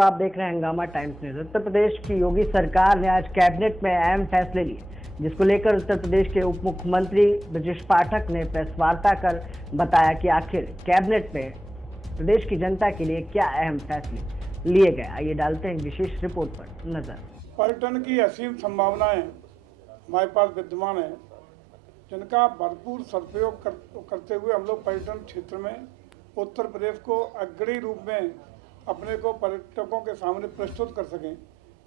आप देख रहे हैं हंगामा टाइम्स न्यूज। उत्तर प्रदेश की योगी सरकार ने आज कैबिनेट में अहम फैसले लिए, जिसको लेकर उत्तर प्रदेश के उप मुख्यमंत्री ब्रजेश पाठक ने प्रेस वार्ता कर बताया कि आखिर कैबिनेट में प्रदेश की जनता के लिए क्या अहम फैसले लिए गए। आइए डालते हैं विशेष रिपोर्ट पर नजर। पर्यटन की असीम संभावनाएं हमारे पास विद्यमान है, जिनका भरपूर सदुपयोग करते हुए हम लोग पर्यटन क्षेत्र में उत्तर प्रदेश को अग्रणी रूप में अपने को पर्यटकों के सामने प्रस्तुत कर सकें।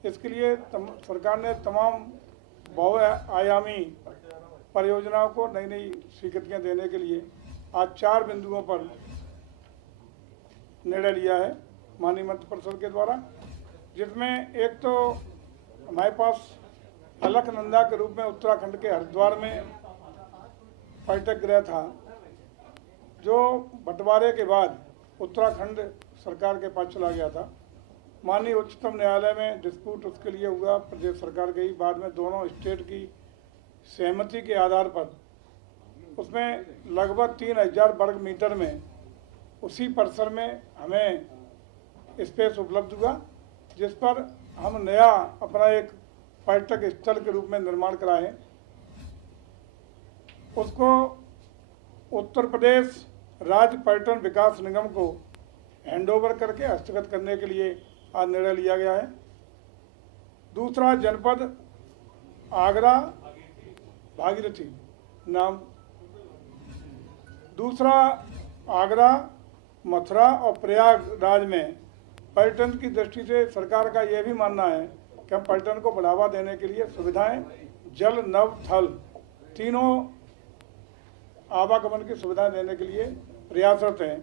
इसके लिए सरकार ने तमाम बहुआयामी परियोजनाओं को नई नई स्वीकृतियां देने के लिए आज 4 बिंदुओं पर निर्णय लिया है माननीय मंत्रिपरिषद के द्वारा, जिसमें एक तो हमारे पास अलकनंदा के रूप में उत्तराखंड के हरिद्वार में पर्यटक गृह था, जो बंटवारे के बाद उत्तराखंड सरकार के पास चला गया था। माननीय उच्चतम न्यायालय में डिस्प्यूट उसके लिए हुआ, प्रदेश सरकार गई, बाद में दोनों स्टेट की सहमति के आधार पर उसमें लगभग 3000 वर्ग मीटर में उसी परिसर में हमें स्पेस उपलब्ध हुआ, जिस पर हम नया अपना एक पर्यटक स्थल के रूप में निर्माण कराए। उसको उत्तर प्रदेश राज्य पर्यटन विकास निगम को हैंडओवर करके हस्तगत करने के लिए आज निर्णय लिया गया है। दूसरा, जनपद आगरा भागीरथी नाम, दूसरा आगरा, मथुरा और प्रयागराज में पर्यटन की दृष्टि से सरकार का यह भी मानना है कि हम पर्यटन को बढ़ावा देने के लिए सुविधाएं जल, नभ, थल तीनों आवागमन की सुविधाएं देने के लिए प्रयासरत हैं।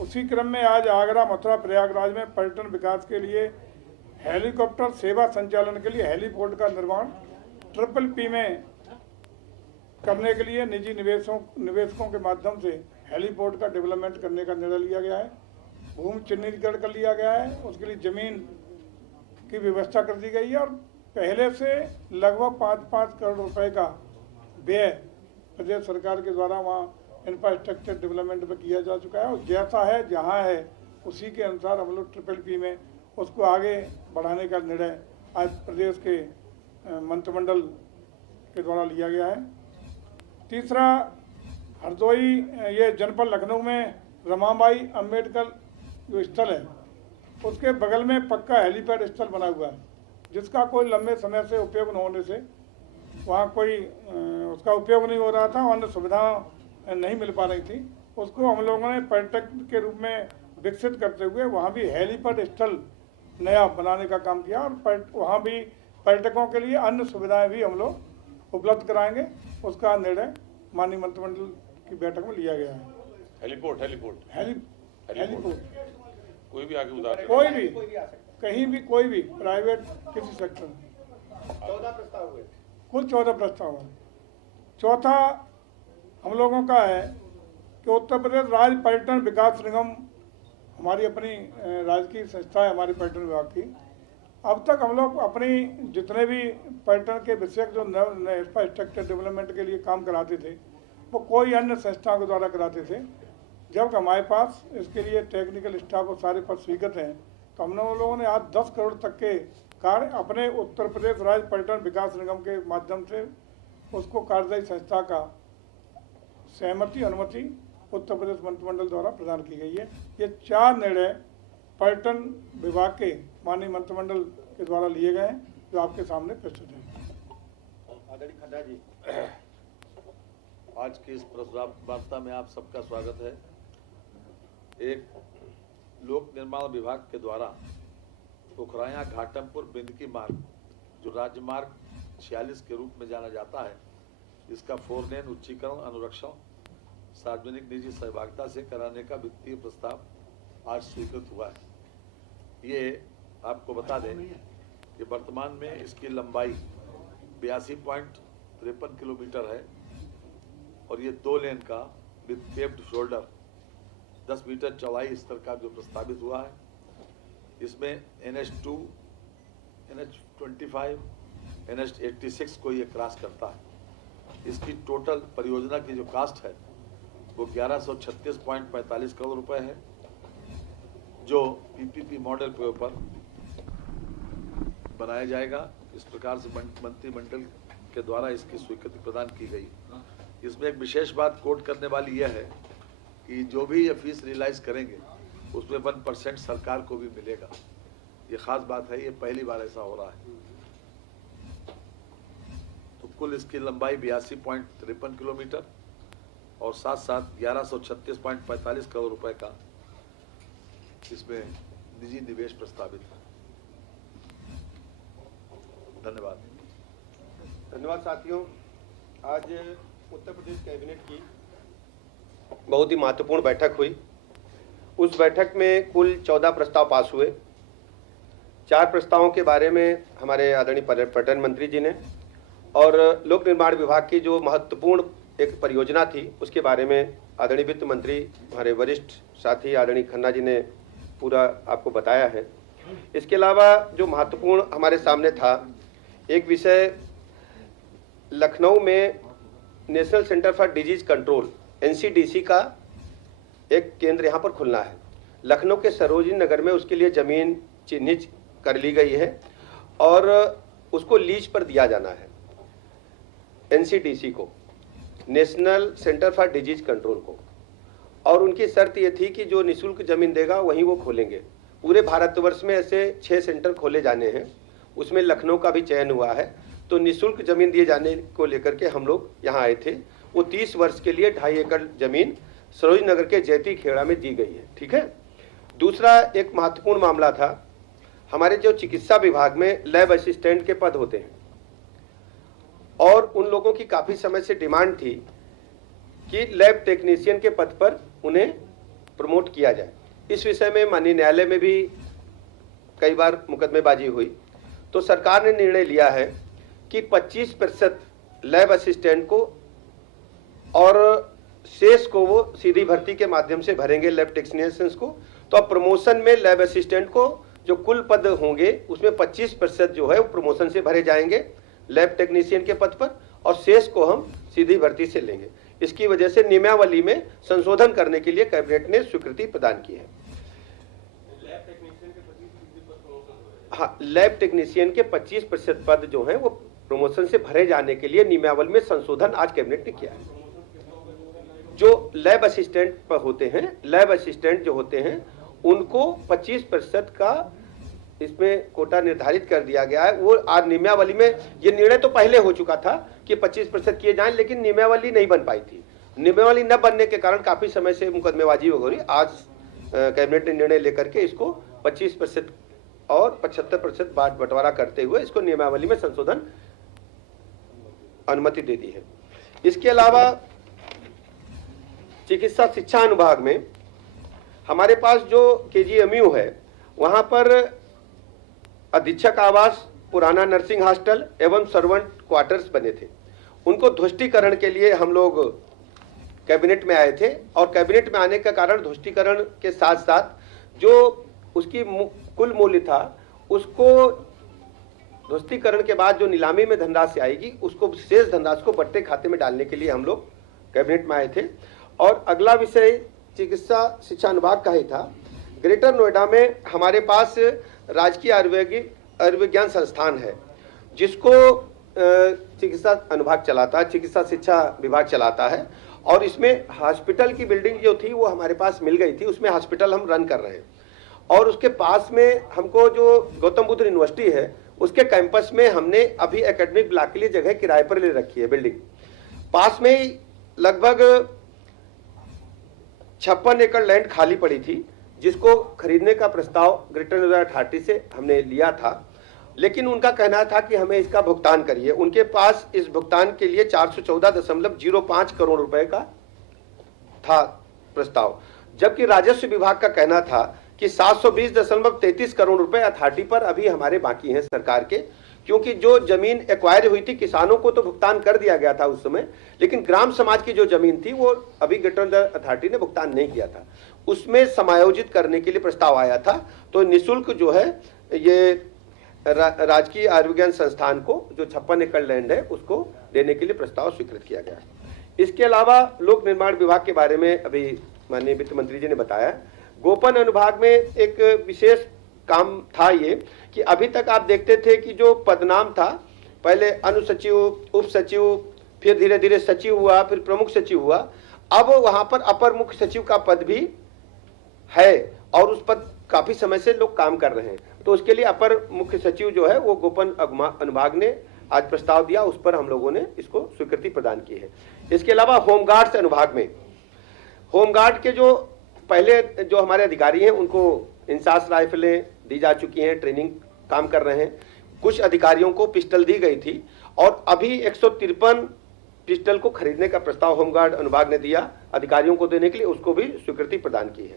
उसी क्रम में आज आगरा, मथुरा, प्रयागराज में पर्यटन विकास के लिए हेलीकॉप्टर सेवा संचालन के लिए हेलीपोर्ट का निर्माण PPP में करने के लिए निजी निवेशकों के माध्यम से हेलीपोर्ट का डेवलपमेंट करने का निर्णय लिया गया है। भूमि चिन्हित कर लिया गया है, उसके लिए जमीन की व्यवस्था कर दी गई है और पहले से लगभग 5-5 करोड़ रुपए का व्यय प्रदेश सरकार के द्वारा वहाँ इंफ्रास्ट्रक्चर डेवलपमेंट पर किया जा चुका है। और जैसा है जहाँ है उसी के अनुसार हम लोग PPP में उसको आगे बढ़ाने का निर्णय आज प्रदेश के मंत्रिमंडल के द्वारा लिया गया है। तीसरा, हरदोई ये जनपद लखनऊ में रमाबाई अंबेडकर जो स्थल है उसके बगल में पक्का हेलीपैड स्थल बना हुआ है, जिसका कोई लंबे समय से उपयोग न होने से वहाँ कोई उसका उपयोग नहीं हो रहा था, अन्य सुविधा नहीं मिल पा रही थी। उसको हम लोगों ने पर्यटक के रूप में विकसित करते हुए वहाँ भी हेलीपैड स्थल नया बनाने का काम किया और वहाँ भी पर्यटकों के लिए अन्य सुविधाएं भी हम लोग उपलब्ध कराएंगे। उसका निर्णय माननीय मंत्रिमंडल की बैठक में लिया गया है। हेलीपोर्ट कोई भी आगे उतार, कोई भी कहीं भी, कोई भी प्राइवेट किसी सेक्टर में 14 प्रस्ताव हुए, कुल 14 प्रस्ताव है। चौथा हम लोगों का है कि उत्तर प्रदेश राज्य पर्यटन विकास निगम हमारी अपनी राजकीय संस्था है, हमारी पर्यटन विभाग की। अब तक हम लोग अपनी जितने भी पर्यटन के विषय जो इंफ्रास्ट्रक्चर डेवलपमेंट के लिए काम कराते थे वो कोई अन्य संस्थाओं के द्वारा कराते थे। जब हमारे पास इसके लिए टेक्निकल स्टाफ और सारे पद स्वीकृत हैं, तो हम लोगों ने आज 10 करोड़ तक के कार्य अपने उत्तर प्रदेश राज्य पर्यटन विकास निगम के माध्यम से उसको कार्यदायी संस्था का सहमति अनुमति उत्तर प्रदेश मंत्रिमंडल द्वारा प्रदान की गई है। ये 4 निर्णय पर्यटन विभाग के माननीय मंत्रिमंडल के द्वारा लिए गए हैं, जो आपके सामने प्रस्तुत हैं। आदरणीय खन्ना जी, आज की इस प्रेस वार्ता में आप सबका स्वागत है। एक लोक निर्माण विभाग के द्वारा पोखराया घाटमपुर बिंदकी मार्ग, जो राज्य मार्ग 46 के रूप में जाना जाता है, इसका 4 लेन उच्चीकरण, अनुरक्षण सार्वजनिक निजी सहभागिता से कराने का वित्तीय प्रस्ताव आज स्वीकृत हुआ है। ये आपको बता दें कि वर्तमान में इसकी लंबाई 82.53 किलोमीटर है और ये 2 लेन का विद पेव्ड शोल्डर 10 मीटर चौड़ाई स्तर का जो प्रस्तावित हुआ है। इसमें NH2, NH25, NH86 को ये क्रॉस करता है। इसकी टोटल परियोजना की जो कास्ट है वो 1136.45 करोड़ रुपए है, जो PPP मॉडल के ऊपर बनाया जाएगा। इस प्रकार से मंत्रिमंडल के द्वारा इसकी स्वीकृति प्रदान की गई। इसमें एक विशेष बात कोट करने वाली यह है कि जो भी ये फीस रियलाइज करेंगे उसमें 1% सरकार को भी मिलेगा। ये खास बात है, ये पहली बार ऐसा हो रहा है। तो कुल इसकी लंबाई 82.53 किलोमीटर और साथ साथ 1136.45 करोड़ रुपए का इसमें निजी निवेश प्रस्तावित है। धन्यवाद। धन्यवाद साथियों। आज उत्तर प्रदेश कैबिनेट की बहुत ही महत्वपूर्ण बैठक हुई। उस बैठक में कुल 14 प्रस्ताव पास हुए। 4 प्रस्तावों के बारे में हमारे आदरणीय पर्यटन मंत्री जी ने और लोक निर्माण विभाग की जो महत्वपूर्ण एक परियोजना थी उसके बारे में आदरणीय वित्त मंत्री हमारे वरिष्ठ साथी आदरणीय खन्ना जी ने पूरा आपको बताया है। इसके अलावा जो महत्वपूर्ण हमारे सामने था, एक विषय लखनऊ में national centre for disease control NCDC का एक केंद्र यहाँ पर खुलना है। लखनऊ के सरोजिनी नगर में उसके लिए ज़मीन चिन्हित कर ली गई है और उसको लीज पर दिया जाना है NCDC को, national centre for disease control को। और उनकी शर्त ये थी कि जो निःशुल्क ज़मीन देगा वहीं वो खोलेंगे। पूरे भारतवर्ष में ऐसे 6 सेंटर खोले जाने हैं, उसमें लखनऊ का भी चयन हुआ है। तो निःशुल्क ज़मीन दिए जाने को लेकर के हम लोग यहाँ आए थे। वो 30 वर्ष के लिए 2.5 एकड़ ज़मीन सरोजिनी नगर के जैती खेड़ा में दी गई है। ठीक है। दूसरा एक महत्वपूर्ण मामला था, हमारे जो चिकित्सा विभाग में लैब असिस्टेंट के पद होते हैं और उन लोगों की काफ़ी समय से डिमांड थी कि लैब टेक्नीशियन के पद पर उन्हें प्रमोट किया जाए। इस विषय में माननीय न्यायालय में भी कई बार मुकदमेबाजी हुई। तो सरकार ने निर्णय लिया है कि 25% लैब असिस्टेंट को और शेष को वो सीधी भर्ती के माध्यम से भरेंगे लैब टेक्नीशियंस को। तो अब प्रमोशन में लैब असिस्टेंट को जो कुल पद होंगे उसमें 25% जो है वो प्रमोशन से भरे जाएंगे लैब टेक्नीशियन के पद पर और शेष को हम सीधी भर्ती से लेंगे। इसकी वजह से नियमावली में संशोधन करने के लिए कैबिनेट ने स्वीकृति प्रदान की है। हाँ, लैब टेक्नीशियन के 25% पद जो हैं वो प्रमोशन से भरे जाने के लिए नियमावली में संशोधन आज कैबिनेट ने किया है। जो लैब असिस्टेंट पर होते हैं, लैब असिस्टेंट जो होते हैं उनको 25% का इसमें कोटा निर्धारित कर दिया गया है। वो आज नियमावली में, ये निर्णय तो पहले हो चुका था कि 25% किए जाएं, लेकिन नियमावली नहीं बन पाई थी। नियमावली न बनने के कारण काफी समय से मुकदमेबाजी हो रही। आज कैबिनेट ने निर्णय लेकर के इसको 25% और 75% बंटवारा करते हुए इसको नियमावली में संशोधन अनुमति दे दी है। इसके अलावा चिकित्सा शिक्षा अनुभाग में हमारे पास जो KGMU है वहां पर अधीक्षक आवास, पुराना नर्सिंग हॉस्टल एवं सर्वेंट क्वार्टर्स बने थे। उनको ध्वस्तीकरण के लिए हम लोग कैबिनेट में आए थे और कैबिनेट में आने का कारण ध्वस्तीकरण के साथ साथ जो उसकी कुल मूल्य था उसको ध्वस्तीकरण के बाद जो नीलामी में धनराशि आएगी उसको शेष धनराशि को बट्टे खाते में डालने के लिए हम लोग कैबिनेट में आए थे। और अगला विषय चिकित्सा शिक्षा अनुभाग का ही था। ग्रेटर नोएडा में हमारे पास राजकीय आयुर्विज्ञान संस्थान है जिसको चिकित्सा अनुभाग चलाता है, चिकित्सा शिक्षा विभाग चलाता है। और इसमें हॉस्पिटल की बिल्डिंग जो थी वो हमारे पास मिल गई थी, उसमें हॉस्पिटल हम रन कर रहे हैं। और उसके पास में हमको जो गौतम बुद्ध यूनिवर्सिटी है उसके कैंपस में हमने अभी एकेडमिक ब्लॉक के लिए जगह किराए पर ले रखी है। बिल्डिंग पास में ही लगभग 56 एकड़ लैंड खाली पड़ी थी जिसको खरीदने का प्रस्ताव ग्रेटर नोएडा अथॉरिटी से हमने लिया था, लेकिन उनका कहना था कि हमें इसका भुगतान करिए। उनके पास इस भुगतान के लिए 414.05 करोड़ रुपए का था प्रस्ताव, जबकि राजस्व विभाग का कहना था कि 720.33 करोड़ रुपए अथॉरिटी पर अभी हमारे बाकी हैं सरकार के, क्योंकि जो जमीन एक्वायर हुई थी किसानों को तो भुगतान कर दिया गया था उस समय, लेकिन ग्राम समाज की जो जमीन थी वो अभी ग्रेटर नोएडा अथॉरिटी ने भुगतान नहीं किया था। उसमें समायोजित करने के लिए प्रस्ताव आया था। तो निःशुल्क जो है ये राजकीय आयुर्विज्ञान संस्थान को जो 56 एकड़ लैंड है उसको देने के लिए प्रस्ताव स्वीकृत किया गया। इसके अलावा लोक निर्माण विभाग के बारे में अभी माननीय वित्त मंत्री जी ने बताया। गोपन अनुभाग में एक विशेष काम था ये कि अभी तक आप देखते थे कि जो पदनाम था, पहले अनुसचिव, उप सचिव, फिर धीरे धीरे सचिव हुआ, फिर प्रमुख सचिव हुआ, अब वहां पर अपर मुख्य सचिव का पद भी है और उस पर काफी समय से लोग काम कर रहे हैं। तो उसके लिए अपर मुख्य सचिव जो है वो गोपन अनुभाग ने आज प्रस्ताव दिया, उस पर हम लोगों ने इसको स्वीकृति प्रदान की है। इसके अलावा होमगार्ड्स अनुभाग में होमगार्ड के जो पहले जो हमारे अधिकारी हैं उनको इंसास राइफलें दी जा चुकी हैं, ट्रेनिंग काम कर रहे हैं। कुछ अधिकारियों को पिस्टल दी गई थी और अभी 153 पिस्टल को खरीदने का प्रस्ताव होमगार्ड अनुभाग ने दिया अधिकारियों को देने के लिए, उसको भी स्वीकृति प्रदान की है।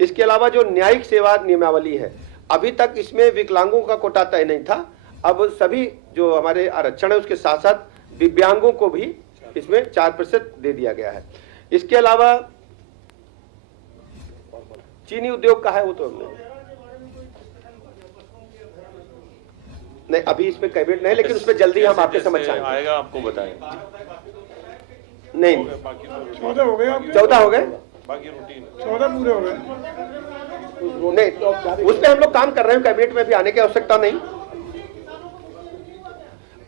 इसके अलावा जो न्यायिक सेवा नियमावली है, अभी तक इसमें विकलांगों का कोटा तय नहीं था, अब सभी जो हमारे आरक्षण है उसके साथ साथ दिव्यांगों को भी इसमें 4% दे दिया गया है। इसके अलावा चीनी उद्योग का है, वो तो नहीं, अभी इसमें कैबिनेट नहीं, लेकिन उसमें जल्दी हम आपके समझ आएगा, आपको बताएंगे। नहीं 14 हो गए, 14 हो गए, बाकी रूटीन 14 पूरे हो गए। नहीं उस पर हम लोग काम कर रहे हैं, कैबिनेट में भी आने की आवश्यकता नहीं।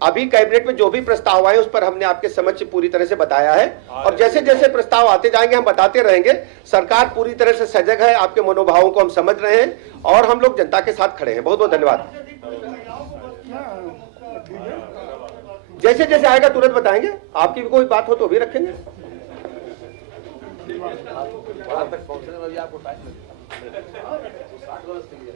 अभी कैबिनेट में जो भी प्रस्ताव आए उस पर हमने आपके समक्ष पूरी तरह से बताया है और जैसे जैसे प्रस्ताव आते जाएंगे हम बताते रहेंगे। सरकार पूरी तरह से सजग है, आपके मनोभावों को हम समझ रहे हैं और हम लोग जनता के साथ खड़े हैं। बहुत बहुत धन्यवाद। जैसे जैसे आएगा तुरंत बताएंगे, आपकी भी कोई बात हो तो भी रखेंगे। वहां तक पहुंचने में भी आपको टाइम लगेगा, 60 वर्ष के लिए।